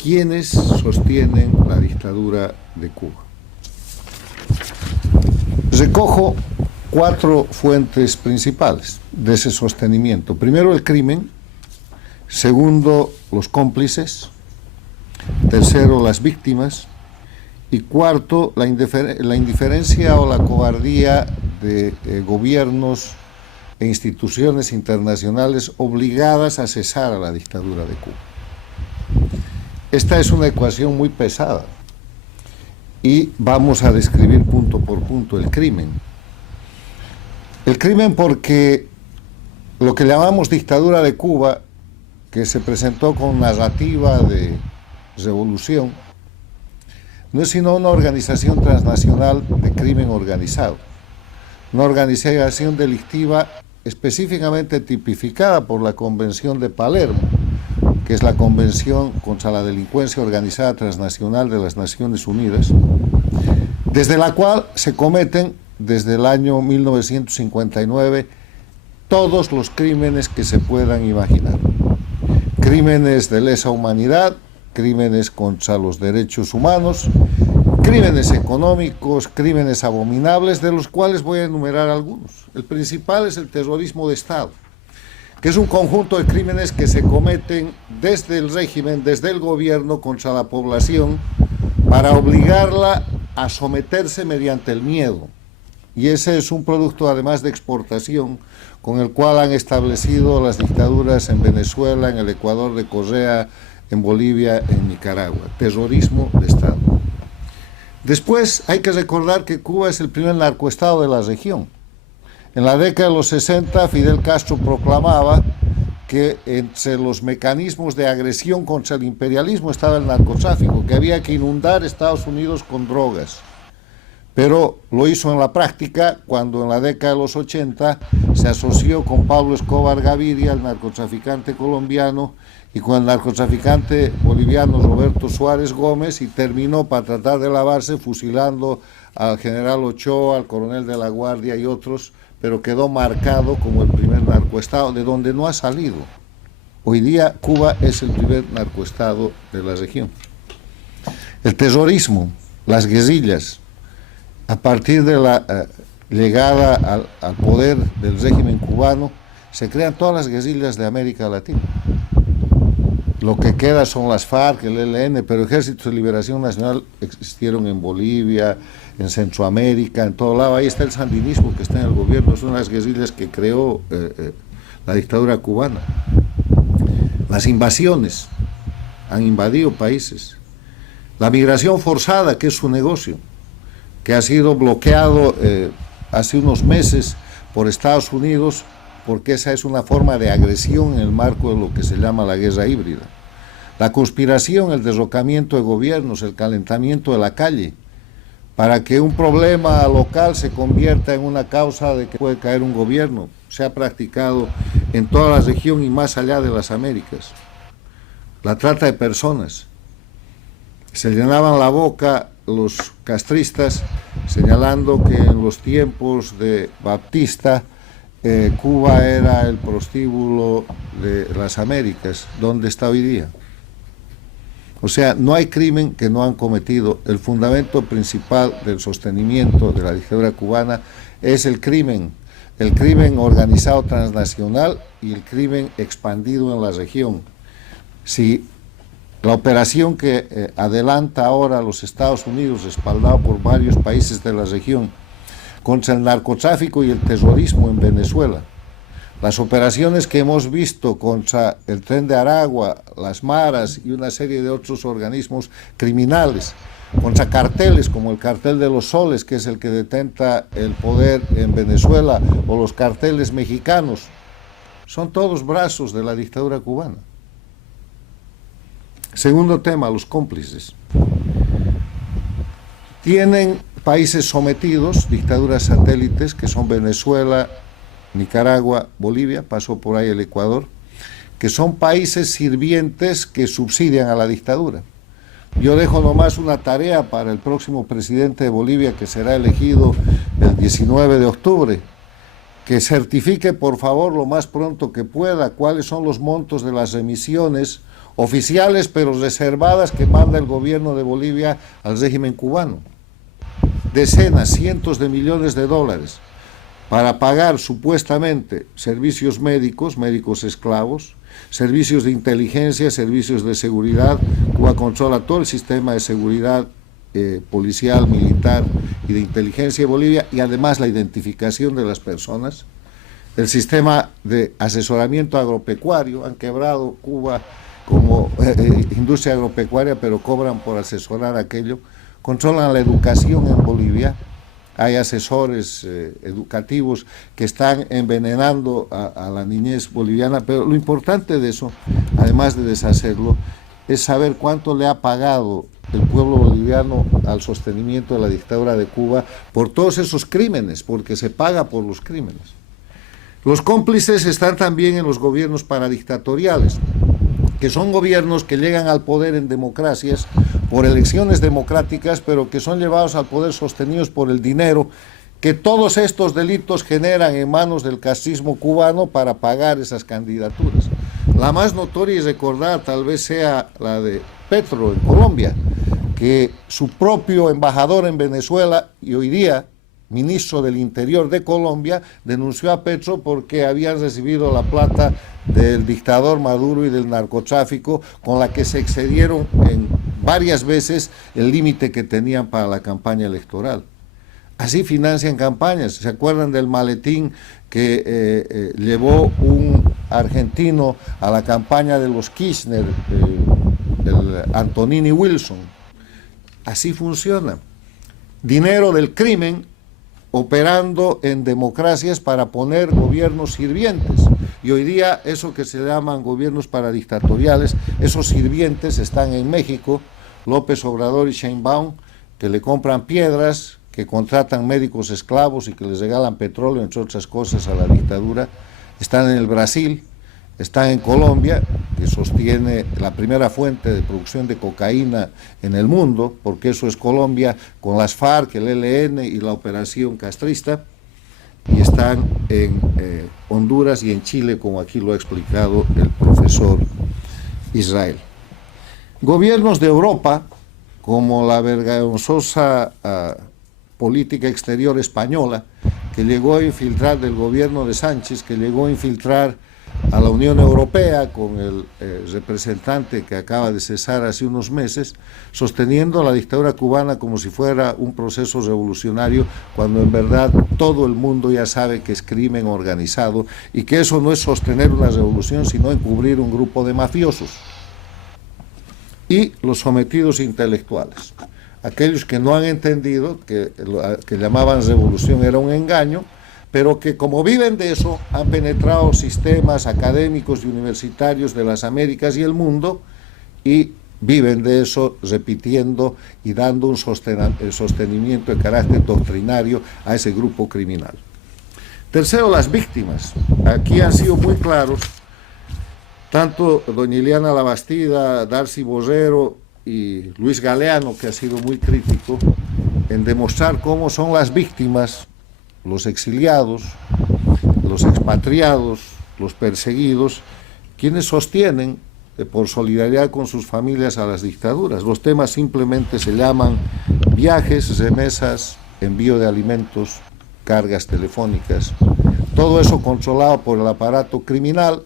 ¿Quiénes sostienen la dictadura de Cuba? Recojo 4 fuentes principales de ese sostenimiento. Primero, el crimen. Segundo, los cómplices. Tercero, las víctimas. Y cuarto, la indiferencia o la cobardía de gobiernos e instituciones internacionales obligadas a cesar a la dictadura de Cuba. Esta es una ecuación muy pesada y vamos a describir punto por punto el crimen. El crimen porque lo que llamamos dictadura de Cuba, que se presentó con narrativa de revolución, no es sino una organización transnacional de crimen organizado, una organización delictiva específicamente tipificada por la Convención de Palermo, que es la Convención contra la Delincuencia Organizada Transnacional de las Naciones Unidas, desde la cual se cometen desde el año 1959 todos los crímenes que se puedan imaginar. Crímenes de lesa humanidad, crímenes contra los derechos humanos, crímenes económicos, crímenes abominables, de los cuales voy a enumerar algunos. El principal es el terrorismo de Estado, que es un conjunto de crímenes que se cometen desde el régimen, desde el gobierno contra la población, para obligarla a someterse mediante el miedo. Y ese es un producto además de exportación con el cual han establecido las dictaduras en Venezuela, en el Ecuador de Correa, en Bolivia, en Nicaragua. Terrorismo de Estado. Después hay que recordar que Cuba es el primer narcoestado de la región. En la década de los 60, Fidel Castro proclamaba que entre los mecanismos de agresión contra el imperialismo estaba el narcotráfico, que había que inundar Estados Unidos con drogas. Pero lo hizo en la práctica cuando en la década de los 80 se asoció con Pablo Escobar Gaviria, el narcotraficante colombiano, y con el narcotraficante boliviano Roberto Suárez Gómez, y terminó, para tratar de lavarse, fusilando al general Ochoa, al coronel de la Guardia y otros, pero quedó marcado como el primer narcoestado, de donde no ha salido. Hoy día Cuba es el primer narcoestado de la región. El terrorismo, las guerrillas, a partir de la llegada al poder del régimen cubano, se crean todas las guerrillas de América Latina. Lo que queda son las FARC, el ELN, pero Ejércitos de Liberación Nacional existieron en Bolivia, en Centroamérica, en todo lado. Ahí está el sandinismo que está en el gobierno, son las guerrillas que creó la dictadura cubana. Las invasiones, han invadido países. La migración forzada, que es su negocio, que ha sido bloqueado hace unos meses por Estados Unidos, porque esa es una forma de agresión en el marco de lo que se llama la guerra híbrida. La conspiración, el derrocamiento de gobiernos, el calentamiento de la calle, para que un problema local se convierta en una causa de que puede caer un gobierno, se ha practicado en toda la región y más allá de las Américas. La trata de personas. Se llenaban la boca los castristas señalando que en los tiempos de Baptista Cuba era el prostíbulo de las Américas. ¿Dónde está hoy día? O sea, no hay crimen que no han cometido. El fundamento principal del sostenimiento de la dictadura cubana es el crimen organizado transnacional y el crimen expandido en la región. Si la operación que adelanta ahora los Estados Unidos, respaldado por varios países de la región, contra el narcotráfico y el terrorismo en Venezuela, las operaciones que hemos visto contra el Tren de Aragua, las maras y una serie de otros organismos criminales, contra carteles como el cartel de los soles, que es el que detenta el poder en Venezuela, o los carteles mexicanos, son todos brazos de la dictadura cubana. Segundo tema, los cómplices. Tienen países sometidos, dictaduras satélites, que son Venezuela, Nicaragua, Bolivia, pasó por ahí el Ecuador, que son países sirvientes que subsidian a la dictadura. Yo dejo nomás una tarea para el próximo presidente de Bolivia, que será elegido el 19 de octubre, que certifique por favor lo más pronto que pueda cuáles son los montos de las remisiones oficiales pero reservadas que manda el gobierno de Bolivia al régimen cubano. Decenas, cientos de millones de dólares para pagar supuestamente servicios médicos, médicos esclavos, servicios de inteligencia, servicios de seguridad. Cuba controla todo el sistema de seguridad policial, militar y de inteligencia de Bolivia, y además la identificación de las personas. El sistema de asesoramiento agropecuario, han quebrado Cuba como industria agropecuaria, pero cobran por asesorar aquello. Controlan la educación en Bolivia. Hay asesores educativos que están envenenando a la niñez boliviana, pero lo importante de eso, además de deshacerlo, es saber cuánto le ha pagado el pueblo boliviano al sostenimiento de la dictadura de Cuba por todos esos crímenes, porque se paga por los crímenes. Los cómplices están también en los gobiernos paradictatoriales, que son gobiernos que llegan al poder en democracias, por elecciones democráticas, pero que son llevados al poder sostenidos por el dinero que todos estos delitos generan en manos del castrismo cubano para pagar esas candidaturas. La más notoria y recordada tal vez sea la de Petro en Colombia, que su propio embajador en Venezuela y hoy día ministro del Interior de Colombia denunció a Petro porque habían recibido la plata del dictador Maduro y del narcotráfico, con la que se excedieron en varias veces el límite que tenían para la campaña electoral. Así financian campañas. ¿Se acuerdan del maletín que llevó un argentino a la campaña de los Kirchner, el Antonini Wilson? Así funciona. Dinero del crimen operando en democracias para poner gobiernos sirvientes. Y hoy día eso que se llaman gobiernos paradictatoriales, esos sirvientes están en México, López Obrador y Sheinbaum, que le compran piedras, que contratan médicos esclavos y que les regalan petróleo, entre otras cosas, a la dictadura. Están en el Brasil, están en Colombia, que sostiene la primera fuente de producción de cocaína en el mundo, porque eso es Colombia, con las FARC, el ELN y la operación castrista, y están en Honduras y en Chile, como aquí lo ha explicado el profesor Israel. Gobiernos de Europa, como la vergonzosa política exterior española, que llegó a infiltrar del gobierno de Sánchez, que llegó a infiltrar a la Unión Europea con el representante que acaba de cesar hace unos meses, sosteniendo la dictadura cubana como si fuera un proceso revolucionario, cuando en verdad todo el mundo ya sabe que es crimen organizado y que eso no es sostener una revolución, sino encubrir un grupo de mafiosos. Y los sometidos intelectuales, aquellos que no han entendido que lo que llamaban revolución era un engaño, pero que como viven de eso, han penetrado sistemas académicos y universitarios de las Américas y el mundo, y viven de eso repitiendo y dando un sostenimiento de carácter doctrinario a ese grupo criminal. Tercero, las víctimas. Aquí han sido muy claros, tanto doña Ileana Labastida, Darcy Borrero y Luis Galeano, que ha sido muy crítico, en demostrar cómo son las víctimas, los exiliados, los expatriados, los perseguidos, quienes sostienen por solidaridad con sus familias a las dictaduras. Los temas simplemente se llaman viajes, remesas, envío de alimentos, cargas telefónicas, todo eso controlado por el aparato criminal,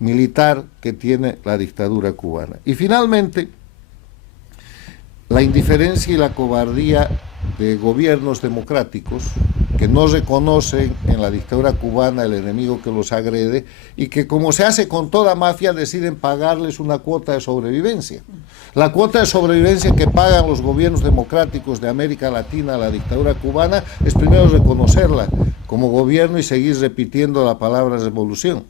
militar que tiene la dictadura cubana. Y finalmente, la indiferencia y la cobardía de gobiernos democráticos que no reconocen en la dictadura cubana el enemigo que los agrede y que, como se hace con toda mafia, deciden pagarles una cuota de sobrevivencia. La cuota de sobrevivencia que pagan los gobiernos democráticos de América Latina a la dictadura cubana es primero reconocerla como gobierno y seguir repitiendo la palabra revolución.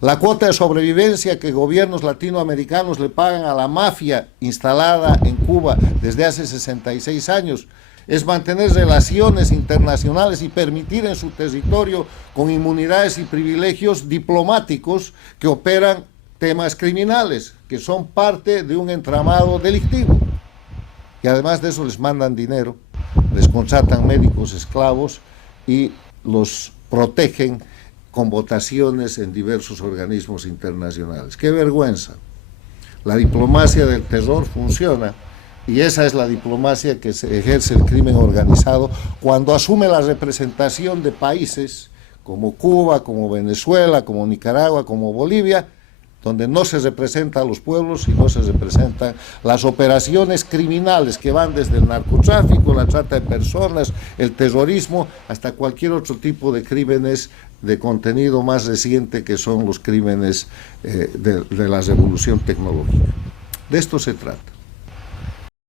La cuota de sobrevivencia que gobiernos latinoamericanos le pagan a la mafia instalada en Cuba desde hace 66 años es mantener relaciones internacionales y permitir en su territorio, con inmunidades y privilegios diplomáticos, que operan temas criminales, que son parte de un entramado delictivo. Y además de eso les mandan dinero, les contratan médicos esclavos y los protegen con votaciones en diversos organismos internacionales. ¡Qué vergüenza! La diplomacia del terror funciona, y esa es la diplomacia que se ejerce el crimen organizado cuando asume la representación de países como Cuba, como Venezuela, como Nicaragua, como Bolivia, donde no se representan a los pueblos y no se representan las operaciones criminales que van desde el narcotráfico, la trata de personas, el terrorismo, hasta cualquier otro tipo de crímenes de contenido más reciente, que son los crímenes de la revolución tecnológica. De esto se trata.